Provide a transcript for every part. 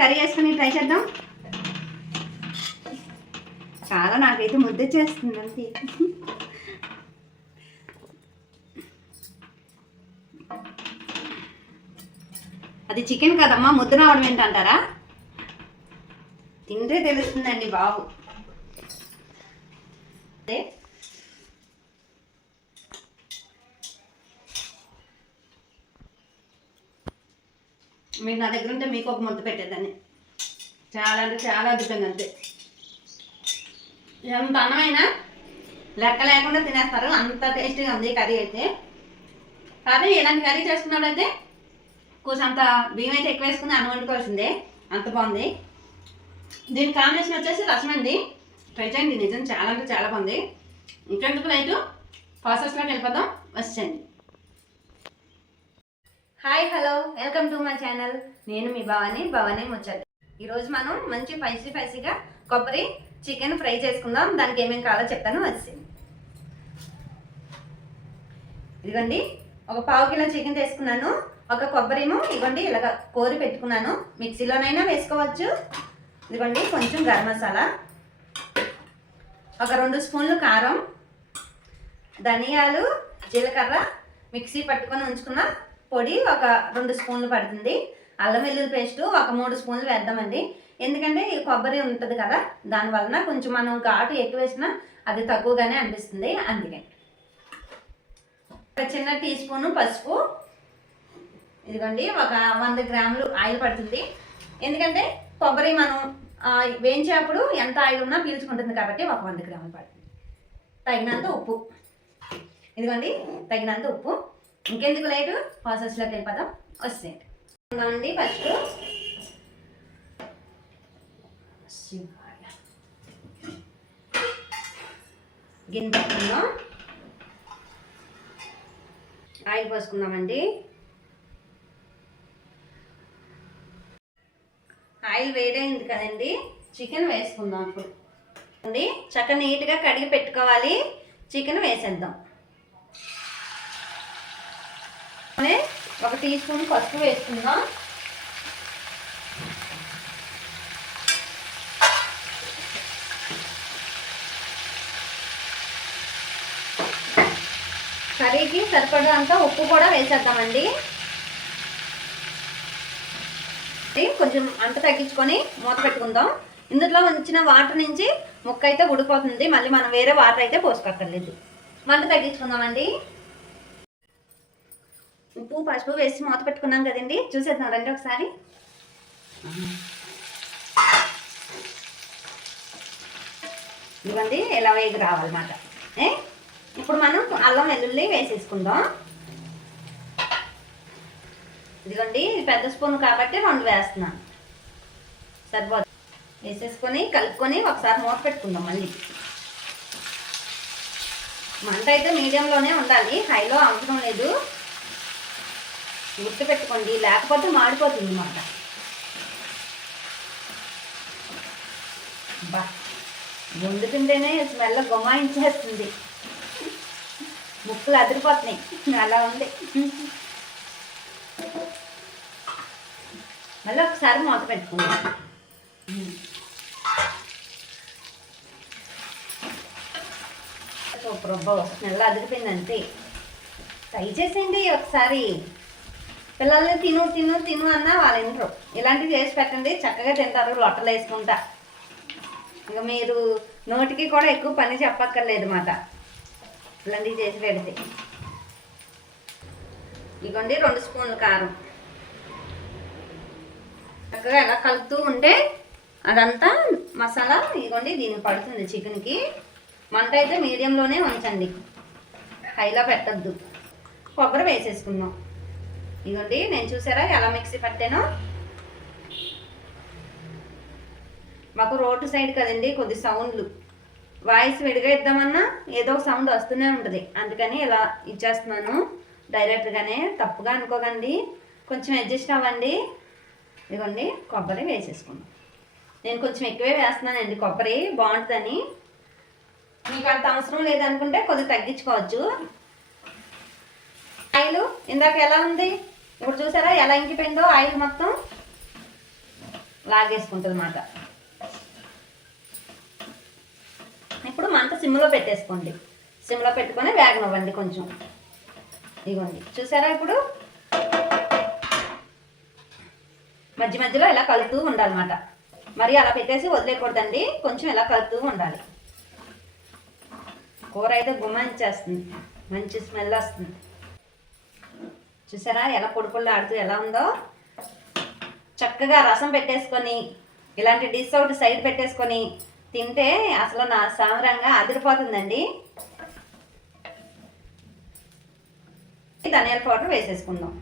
Curry చేసుకుని try చేద్దాం. చాలా నాకైతే ముద్ద చేస్తుంది అంతే. అది చికెన్ కదమ్మా, ముద్ద రావడం ఏంటంటారా? తింటే తెలుస్తుందండి బాబు. అదే మీరు నా దగ్గర ఉంటే మీకు ఒక ముద్ద పెట్టేదాన్ని. చాలా అంటే చాలా అద్భుతంగా అంతే. ఎంత అన్నమైనా లెక్క లేకుండా తినేస్తారు, అంత టేస్టీగా ఉంది కర్రీ అయితే. కానీ ఇలాంటి కర్రీ చేసుకున్నప్పుడైతే కొంచెం అంత బియ్యం అయితే ఎక్కువ వేసుకుని అన్నం వండుకోవాల్సిందే, అంత బాగుంది. దీని కాంబినేషన్ వచ్చేసి రసం అండి. ట్రై చేయండి, నిజం చాలా అంటే చాలా బాగుంది. ఇంకెందుకు రైటు ప్రాసెస్లోకి వెళ్ళిపోదాం, వచ్చేయండి. Hi, hello, welcome to my channel. నేను మీ భవాని ముచ్చట్టు. ఈరోజు మనం మంచి స్పైసీగా కొబ్బరి చికెన్ ఫ్రై చేసుకుందాం. దానికి ఏమేమి కావాలో చెప్తాను, వచ్చేయండి. ఇదిగోండి, ఒక పావు కిలో చికెన్ తీసుకున్నాను. ఒక కొబ్బరిము ఇదిగోండి ఇలాగ కోరి పెట్టుకున్నాను. మిక్సీలోనైనా వేసుకోవచ్చు. ఇదిగోండి కొంచెం గరం మసాలా, ఒక 2 స్పూన్లు కారం, ధనియాలు, జీలకర్ర మిక్సీ పట్టుకొని ఉంచుకున్న పొడి ఒక 2 స్పూన్లు పడుతుంది. అల్లం వెల్లుల్లి పేస్టు ఒక 3 స్పూన్లు వేద్దామండి. ఎందుకంటే ఈ కొబ్బరి ఉంటుంది కదా, దానివలన కొంచెం మనం ఘాటు ఎక్కువ వేసినా అది తక్కువగానే అనిపిస్తుంది, అందుకే. ఒక చిన్న టీ స్పూను పసుపు, ఇదిగోండి ఒక 100 గ్రాములు ఆయిల్ పడుతుంది. ఎందుకంటే కొబ్బరి మనం వేయించేటప్పుడు ఎంత ఆయిల్ ఉన్నా పీల్చుకుంటుంది కాబట్టి ఒక 100 గ్రాములు పడుతుంది. తగినంత ఉప్పు, ఇదిగోండి తగినంత ఉప్పు. ఇంకెందుకు లేటు, ప్రాసెస్లోకి వెళ్ళిపోదాం, వస్తాయండి. ఫస్ట్ గిన్నె పెట్టుకుందాం, ఆయిల్ పోసుకుందామండి. ఆయిల్ వేడైంది కదండి, చికెన్ వేసుకుందాం. ఇప్పుడు అండి చక్కగా నీట్గా కడిగి పెట్టుకోవాలి. చికెన్ వేసేద్దాం. ఒక టీ స్పూన్ పసుపు వేసుకుందాం. కర్రీకి సరిపడంత ఉప్పు కూడా వేసేద్దామండి. కొంచెం అంత తగ్గించుకొని మూత పెట్టుకుందాం. ఇందులో ఉంచిన వాటర్ నుంచి ముక్క అయితే ఉడిపోతుంది. మళ్ళీ మనం వేరే వాటర్ అయితే పోసుకోక్కర్లేదు. మంట తగ్గించుకుందామండి. ఉప్పు పసుపు వేసి మూత పెట్టుకున్నాం కదండి, చూసేద్దాం రండి ఒకసారి. ఇదిగోండి ఎలా వేగి రావాలన్నమాట. ఇప్పుడు మనం అల్లం వెల్లుల్లి వేసేసుకుందాం. ఇదిగోండి ఇది పెద్ద స్పూన్ కాబట్టి 2 వేస్తున్నాను, సరిపోదు. వేసేసుకొని కలుపుకొని ఒకసారి మూత పెట్టుకుందాం. మళ్ళీ మంట అయితే మీడియంలోనే ఉండాలి, హైలో అవసరం లేదు, గుర్తు పెట్టుకోండి, లేకపోతే మాడిపోతుంది మాట. బా వండుతుంటేనే స్మెల్ గుమాయించేస్తుంది, ముక్కలు అదిరిపోతున్నాయి, అలా ఉంది. మళ్ళీ ఒకసారి మూత పెట్టుకుందాం. సూపర్ అబ్బా, స్మెల్ అదిరిపోయింది అంతే. ట్రై చేసేయండి ఒకసారి. పిల్లల్ని తిను తిను తిను అన్నా వాళ్ళ ఇంట్లో ఇలాంటివి చేసి పెట్టండి, చక్కగా తింటారు లొట్టలు వేసుకుంటా. ఇక మీరు నోటికి కూడా ఎక్కువ పని చెప్పక్కర్లేదు మాట, ఇలాంటివి చేసి పెడితే. ఇదిగోండి 2 స్పూన్లు కారం. చక్కగా ఎలా కలుపుతూ ఉంటే అదంతా మసాలా ఇదిగోండి దీనికి పడుతుంది చికెన్కి. మంట అయితే మీడియంలోనే ఉంచండి, హైలో పెట్టద్దు. కొబ్బరి వేసేసుకుందాం. ఇదిగోండి నేను చూసారా ఎలా మిక్సీ పట్టానో. మాకు రోడ్డు సైడ్ కదండి, కొద్ది సౌండ్లు, వాయిస్ విడిగా ఇద్దామన్నా ఏదో ఒక సౌండ్ వస్తూనే ఉంటుంది, అందుకని ఇలా ఇచ్చేస్తున్నాను డైరెక్ట్గానే. తప్పుగా అనుకోకండి, కొంచెం అడ్జస్ట్ అవ్వండి. ఇదిగోండి కొబ్బరి వేసేసుకున్నాం. నేను కొంచెం ఎక్కువే వేస్తున్నానండి, కొబ్బరి బాగుంటుందని. మీకు అంత అవసరం లేదనుకుంటే కొద్దిగా తగ్గించుకోవచ్చు. ఆయిల్ ఇందాక ఎలా ఉంది, ఇప్పుడు చూసారా ఎలా ఇంకిపోయిందో ఆయిల్ మొత్తం. లాగేసుకుంటుంది అన్నమాట. ఇప్పుడు మంట సిమ్లో పెట్టేసుకోండి. సిమ్లో పెట్టుకొని వేగనివ్వండి కొంచెం. ఇదిగోండి చూసారా, ఇప్పుడు మధ్య మధ్యలో ఇలా కలుపుతూ ఉండాలన్నమాట. మరి అలా పెట్టేసి వదిలేయకూడదండి, కొంచెం ఇలా కలుపుతూ ఉండాలి. కూర అయితే గుమ్మాయించేస్తుంది, మంచి స్మెల్ వస్తుంది. చూసారా ఎలా పొడి ఆడుతూ ఎలా ఉందో. చక్కగా రసం పెట్టేసుకొని ఇలాంటి డిష్ ఒకటి సైడ్ పెట్టేసుకొని తింటే అసలు నా సామరంగా అదిరిపోతుందండి. ధనియాల పౌడర్ వేసేసుకుందాం.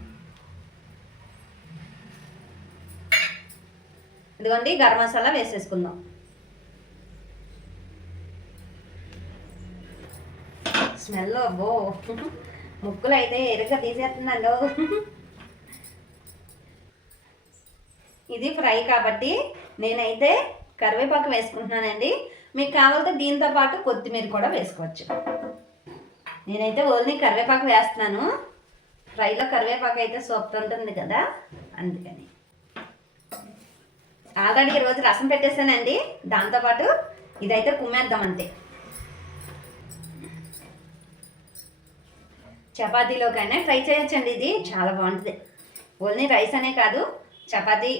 ఇదిగోండి గరం మసాలా వేసేసుకుందాం. స్మెల్ అబ్బో ముక్కులు అయితే ఎరుగ్గా తీసేస్తుందండి. ఇది ఫ్రై కాబట్టి నేనైతే కరివేపాకు వేసుకుంటున్నానండి. మీకు కావాలంటే దీంతో పాటు కొత్తిమీర కూడా వేసుకోవచ్చు. నేనైతే ఓన్లీ కరివేపాకు వేస్తున్నాను. ఫ్రైలో కరివేపాకు అయితే సూపర్ ఉంటుంది కదా, అందుకని. ఆల్రెడీ ఈరోజు రసం పెట్టేసానండి, దాంతోపాటు ఇదైతే కుమ్మేద్దాం అంతే. చపాతీలోకైనా ట్రై చేయొచ్చండి, ఇది చాలా బాగుంటుంది. ఓన్లీ రైస్ అనే కాదు, చపాతీ,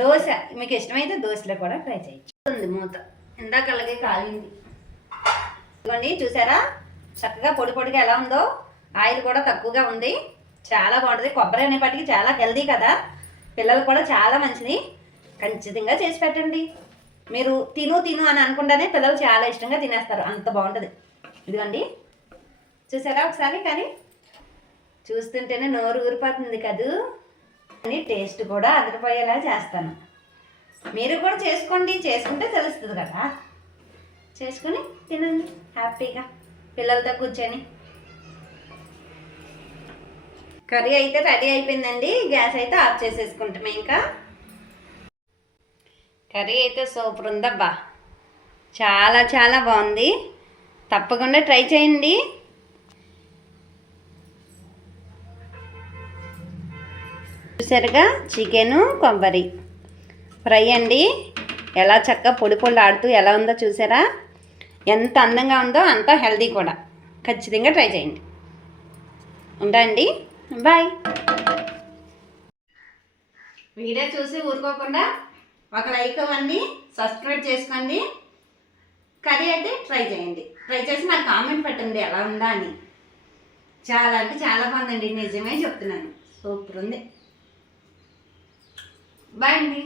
దోశ మీకు ఇష్టమైతే దోశలో కూడా ట్రై చేయొచ్చు. మూత ఇందాక అలాగే కాలింది. ఇదిగోండి చూసారా చక్కగా పొడి పొడిగా ఎలా ఉందో. ఆయిల్ కూడా తక్కువగా ఉంది, చాలా బాగుంటుంది. కొబ్బరి అనేప్పటికీ చాలా హెల్దీ కదా, పిల్లలు కూడా చాలా మంచిది. ఖచ్చితంగా చేసి పెట్టండి. మీరు తిను తిను అని అనుకుంటేనే పిల్లలు చాలా ఇష్టంగా తినేస్తారు, అంత బాగుంటుంది. ఇదిగోండి చూసారా ఒకసారి, కానీ చూస్తుంటేనే నోరు ఊరిపోతుంది కదూ. అని టేస్ట్ కూడా అదిరిపోయేలా చేస్తాను. మీరు కూడా చేసుకోండి, చేసుకుంటే తెలుస్తుంది కదా. చేసుకుని తినండి హ్యాపీగా పిల్లలతో కూర్చొని. కర్రీ అయితే రెడీ అయిపోయిందండి, గ్యాస్ అయితే ఆఫ్ చేసేసుకుంటామే. ఇంకా కర్రీ అయితే సూపర్ ఉందబ్బా, చాలా చాలా బాగుంది. తప్పకుండా ట్రై చేయండి. చూసారుగా చికెను కొబ్బరి ఫ్రై అండి, ఎలా చక్కగా పొడి పొడి ఆడుతూ ఎలా ఉందో చూసారా. ఎంత అందంగా ఉందో అంత హెల్దీ కూడా. ఖచ్చితంగా ట్రై చేయండి. ఉంటాయండి, బాయ్. వీడియో చూసి ఊరుకోకుండా ఒక లైక్ ఇవ్వండి, సబ్స్క్రైబ్ చేసుకోండి. కర్రీ అయితే ట్రై చేయండి, ట్రై చేసి నాకు కామెంట్ పెట్టండి ఎలా ఉందా అని. చాలా అంటే చాలా బాగుందండి, నిజమే చెప్తున్నాను, సూపర్ ఉంది. బాయ్ అండి.